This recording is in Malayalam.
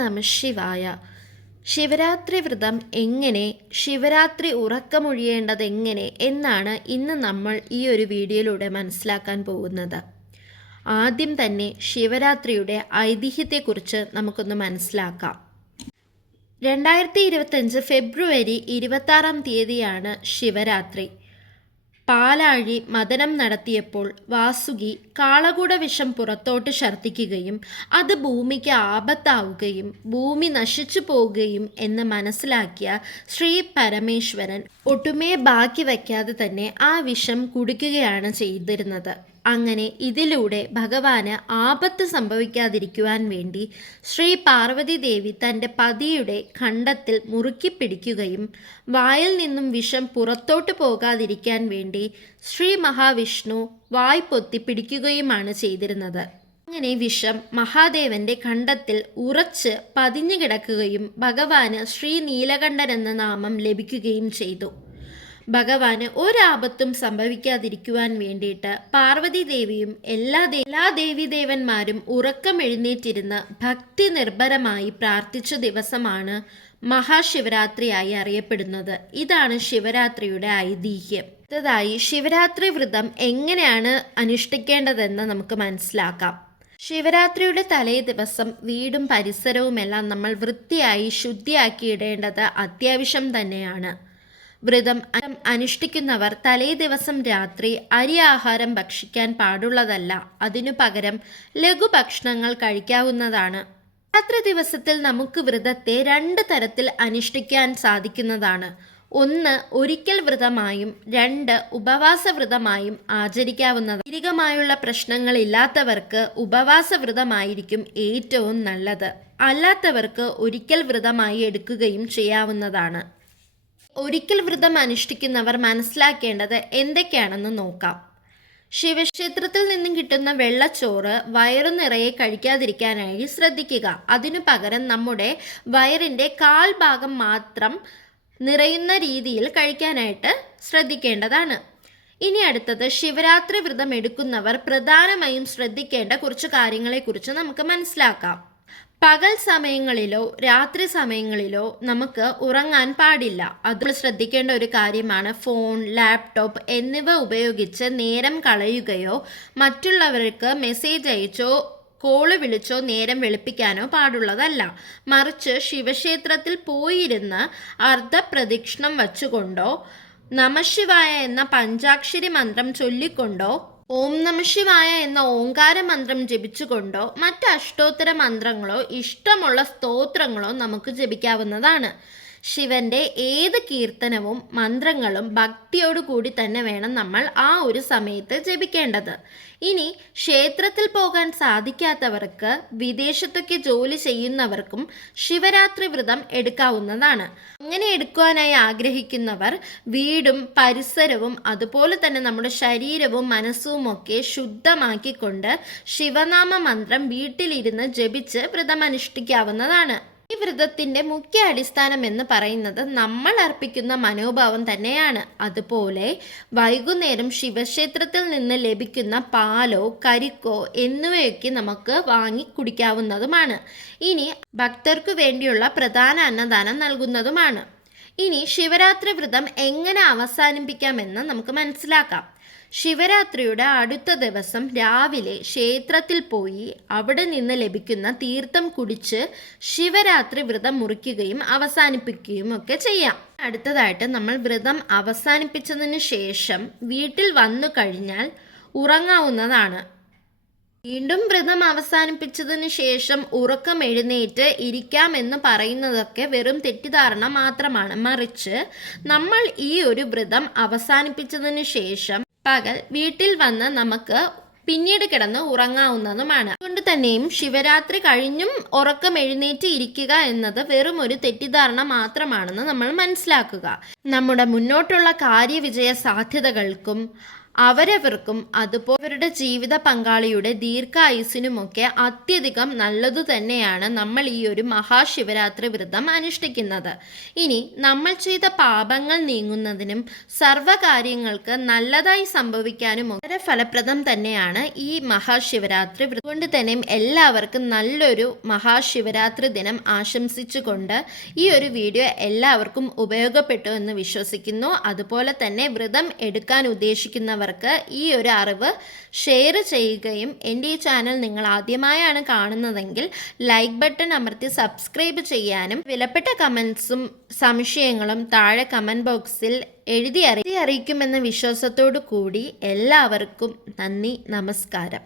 നമ ശിവായ. ശിവരാത്രി വ്രതം എങ്ങനെ ശിവരാത്രി ഉറക്കമൊഴിയേണ്ടത് എങ്ങനെ എന്നാണ് ഇന്ന് നമ്മൾ ഈ ഒരു വീഡിയോയിലൂടെ മനസ്സിലാക്കാൻ പോകുന്നത്. ആദ്യം തന്നെ ശിവരാത്രിയുടെ ഐതിഹ്യത്തെക്കുറിച്ച് നമുക്കൊന്ന് മനസ്സിലാക്കാം. രണ്ടായിരത്തി ഇരുപത്തഞ്ച് ഫെബ്രുവരി ഇരുപത്താറാം തീയതിയാണ് ശിവരാത്രി. പാലാഴി മദനം നടത്തിയപ്പോൾ വാസുകി കാളകൂട വിഷം പുറത്തോട്ട് ഛർദ്ദിക്കുകയും അത് ഭൂമിക്ക് ആപത്താവുകയും ഭൂമി നശിച്ചു പോവുകയും എന്ന് മനസ്സിലാക്കിയ ശ്രീ പരമേശ്വരൻ ഒട്ടുമേ ബാക്കി വയ്ക്കാതെ തന്നെ ആ വിഷം കുടിക്കുകയാണ് ചെയ്തിരുന്നത്. അങ്ങനെ ഇതിലൂടെ ഭഗവാന് ആപത്ത് സംഭവിക്കാതിരിക്കുവാൻ വേണ്ടി ശ്രീ പാർവതി ദേവി തന്റെ പതിയുടെ ഖണ്ഡത്തിൽ മുറുക്കി പിടിക്കുകയും വായിൽ നിന്നും വിഷം പുറത്തോട്ട് പോകാതിരിക്കാൻ വേണ്ടി ശ്രീ മഹാവിഷ്ണു വായ് പൊത്തി പിടിക്കുകയുമാണ് ചെയ്തിരുന്നത്. അങ്ങനെ വിഷം മഹാദേവന്റെ ഖണ്ഡത്തിൽ ഉറച്ച് പതിഞ്ഞു കിടക്കുകയും ഭഗവാന് ശ്രീ നീലകണ്ഠൻ എന്ന നാമം ലഭിക്കുകയും ചെയ്തു. ഭഗവാന് ഒരാപത്തും സംഭവിക്കാതിരിക്കുവാൻ വേണ്ടിയിട്ട് പാർവതി ദേവിയും എല്ലാ എല്ലാ ദേവീദേവന്മാരും ഉറക്കം എഴുന്നേറ്റിരുന്ന് ഭക്തി നിർഭരമായി പ്രാർത്ഥിച്ച ദിവസമാണ് മഹാശിവരാത്രിയായി അറിയപ്പെടുന്നത്. ഇതാണ് ശിവരാത്രിയുടെ ഐതിഹ്യം. അടുത്തതായി ശിവരാത്രി വ്രതം എങ്ങനെയാണ് അനുഷ്ഠിക്കേണ്ടതെന്ന് നമുക്ക് മനസ്സിലാക്കാം. ശിവരാത്രിയുടെ തലേ ദിവസം വീടും പരിസരവുമെല്ലാം നമ്മൾ വൃത്തിയായി ശുദ്ധിയാക്കിയിടേണ്ടത് അത്യാവശ്യം തന്നെയാണ്. വ്രതം അനുഷ്ഠിക്കുന്നവർ തലേ ദിവസം രാത്രി അരി ആഹാരം ഭക്ഷിക്കാൻ പാടുള്ളതല്ല. അതിനു പകരം ലഘുഭക്ഷണങ്ങൾ കഴിക്കാവുന്നതാണ്. രാത്രി ദിവസത്തിൽ നമുക്ക് വ്രതത്തെ രണ്ട് തരത്തിൽ അനുഷ്ഠിക്കാൻ സാധിക്കുന്നതാണ്. ഒന്ന് ഒരിക്കൽ വ്രതമായും രണ്ട് ഉപവാസ വ്രതമായും ആചരിക്കാവുന്നത് ശാരീരികമായുള്ള പ്രശ്നങ്ങളില്ലാത്തവർക്ക് ഉപവാസ വ്രതമായിരിക്കും ഏറ്റവും നല്ലത്. അല്ലാത്തവർക്ക് ഒരിക്കൽ വ്രതമായി എടുക്കുകയും ചെയ്യാവുന്നതാണ്. ഒരിക്കൽ വ്രതം അനുഷ്ഠിക്കുന്നവർ മനസ്സിലാക്കേണ്ടത് എന്തൊക്കെയാണെന്ന് നോക്കാം. ശിവക്ഷേത്രത്തിൽ നിന്നും കിട്ടുന്ന വെള്ളച്ചോറ് വയറു നിറയെ കഴിക്കാതിരിക്കാനായി ശ്രദ്ധിക്കുക. അതിനു പകരം നമ്മുടെ വയറിന്റെ കാൽ ഭാഗം മാത്രം നിറയുന്ന രീതിയിൽ കഴിക്കാനായിട്ട് ശ്രദ്ധിക്കേണ്ടതാണ്. ഇനി അടുത്തത് ശിവരാത്രി വ്രതം എടുക്കുന്നവർ പ്രധാനമായും ശ്രദ്ധിക്കേണ്ട കുറച്ച് കാര്യങ്ങളെക്കുറിച്ച് നമുക്ക് മനസ്സിലാക്കാം. പകൽ സമയങ്ങളിലോ രാത്രി സമയങ്ങളിലോ നമുക്ക് ഉറങ്ങാൻ പാടില്ല. അത് ശ്രദ്ധിക്കേണ്ട ഒരു കാര്യമാണ്. ഫോൺ ലാപ്ടോപ്പ് എന്നിവ ഉപയോഗിച്ച് നേരം കളയുകയോ മറ്റുള്ളവർക്ക് മെസ്സേജ് അയച്ചോ കോൾ വിളിച്ചോ നേരം വെളുപ്പിക്കാനോ പാടുള്ളതല്ല. മറിച്ച് ശിവക്ഷേത്രത്തിൽ പോയിരുന്ന് അർദ്ധപ്രദക്ഷിണം വച്ചുകൊണ്ടോ നമശിവായ എന്ന പഞ്ചാക്ഷരി മന്ത്രം ചൊല്ലിക്കൊണ്ടോ ഓം നമശിവായ എന്ന ഓങ്കാര മന്ത്രം ജപിച്ചുകൊണ്ടോ മറ്റ് അഷ്ടോത്തര മന്ത്രങ്ങളോ ഇഷ്ടമുള്ള സ്തോത്രങ്ങളോ നമുക്ക് ജപിക്കാവുന്നതാണ്. ശിവന്റെ ഏത് കീർത്തനവും മന്ത്രങ്ങളും ഭക്തിയോടു കൂടി തന്നെ വേണം നമ്മൾ ആ ഒരു സമയത്ത് ജപിക്കേണ്ടത്. ഇനി ക്ഷേത്രത്തിൽ പോകാൻ സാധിക്കാത്തവർക്ക് വിദേശത്തൊക്കെ ജോലി ചെയ്യുന്നവർക്കും ശിവരാത്രി വ്രതം എടുക്കാവുന്നതാണ്. അങ്ങനെ എടുക്കുവാനായി ആഗ്രഹിക്കുന്നവർ വീടും പരിസരവും അതുപോലെ തന്നെ നമ്മുടെ ശരീരവും മനസ്സും ഒക്കെ ശുദ്ധമാക്കിക്കൊണ്ട് ശിവനാമ മന്ത്രം വീട്ടിലിരുന്ന് ജപിച്ച് വ്രതം അനുഷ്ഠിക്കാവുന്നതാണ് ഈ വ്രതത്തിന്റെ മുഖ്യ അടിസ്ഥാനം എന്ന് പറയുന്നത് നമ്മൾ അർപ്പിക്കുന്ന മനോഭാവം തന്നെയാണ്. അതുപോലെ വൈകുന്നേരം ശിവക്ഷേത്രത്തിൽ നിന്ന് ലഭിക്കുന്ന പാലോ കരിക്കോ എന്നിവയൊക്കെ നമുക്ക് വാങ്ങി കുടിക്കാവുന്നതുമാണ്. ഇനി ഭക്തർക്കു വേണ്ടിയുള്ള പ്രധാന അന്നദാനം നൽകുന്നതുമാണ്. ഇനി ശിവരാത്രി വ്രതം എങ്ങനെ അവസാനിപ്പിക്കാമെന്ന് നമുക്ക് മനസ്സിലാക്കാം. ശിവരാത്രിയുടെ അടുത്ത ദിവസം രാവിലെ ക്ഷേത്രത്തിൽ പോയി അവിടെ നിന്ന് ലഭിക്കുന്ന തീർത്ഥം കുടിച്ച് ശിവരാത്രി വ്രതം മുറിക്കുകയും അവസാനിപ്പിക്കുകയും ഒക്കെ ചെയ്യാം. അടുത്തതായിട്ട് നമ്മൾ വ്രതം അവസാനിപ്പിച്ചതിന് ശേഷം വീട്ടിൽ വന്നു കഴിഞ്ഞാൽ ഉറങ്ങാവുന്നതാണ്. വീണ്ടും വ്രതം അവസാനിപ്പിച്ചതിന് ശേഷം ഉറക്കം എഴുന്നേറ്റ് ഇരിക്കാമെന്ന് പറയുന്നതൊക്കെ വെറും തെറ്റിദ്ധാരണ മാത്രമാണ്. മറിച്ച് നമ്മൾ ഈ ഒരു വ്രതം അവസാനിപ്പിച്ചതിന് ശേഷം പകൽ വീട്ടിൽ വന്ന് നമുക്ക് പിന്നീട് കിടന്ന് ഉറങ്ങാവുന്നതുമാണ്. അതുകൊണ്ട് തന്നെയും ശിവരാത്രി കഴിഞ്ഞും ഉറക്കം എഴുന്നേറ്റ് ഇരിക്കുക എന്നത് വെറും ഒരു തെറ്റിദ്ധാരണ മാത്രമാണെന്ന് നമ്മൾ മനസ്സിലാക്കുക. നമ്മുടെ മുന്നോട്ടുള്ള കാര്യവിജയ സാധ്യതകൾക്കും അവരവർക്കും അതുപോലെ അവരുടെ ജീവിത പങ്കാളിയുടെ ദീർഘായുസിനുമൊക്കെ അത്യധികം നല്ലതു തന്നെയാണ് നമ്മൾ ഈ ഒരു മഹാശിവരാത്രി വ്രതം അനുഷ്ഠിക്കുന്നത്. ഇനി നമ്മൾ ചെയ്ത പാപങ്ങൾ നീങ്ങുന്നതിനും സർവകാര്യങ്ങൾക്ക് നല്ലതായി സംഭവിക്കാനും വളരെ ഫലപ്രദം തന്നെയാണ് ഈ മഹാശിവരാത്രി വ്രതം. കൊണ്ട് തന്നെ എല്ലാവർക്കും നല്ലൊരു മഹാശിവരാത്രി ദിനം ആശംസിച്ചുകൊണ്ട് ഈ ഒരു വീഡിയോ എല്ലാവർക്കും ഉപയോഗപ്പെട്ടു എന്ന് വിശ്വസിക്കുന്നു. അതുപോലെ തന്നെ വ്രതം എടുക്കാൻ ഉദ്ദേശിക്കുന്നവർക്ക് ഈ ഒരു അറിവ് ഷെയർ ചെയ്യുകയും എന്റെ ഈ ചാനൽ നിങ്ങൾ ആദ്യമായാണ് കാണുന്നതെങ്കിൽ ലൈക്ക് ബട്ടൺ അമർത്തി സബ്സ്ക്രൈബ് ചെയ്യാനും വിലപ്പെട്ട കമൻസും സംശയങ്ങളും താഴെ കമന്റ് ബോക്സിൽ എഴുതി അറിയി അറിയിക്കുമെന്ന വിശ്വാസത്തോടു കൂടി എല്ലാവർക്കും നന്ദി നമസ്കാരം.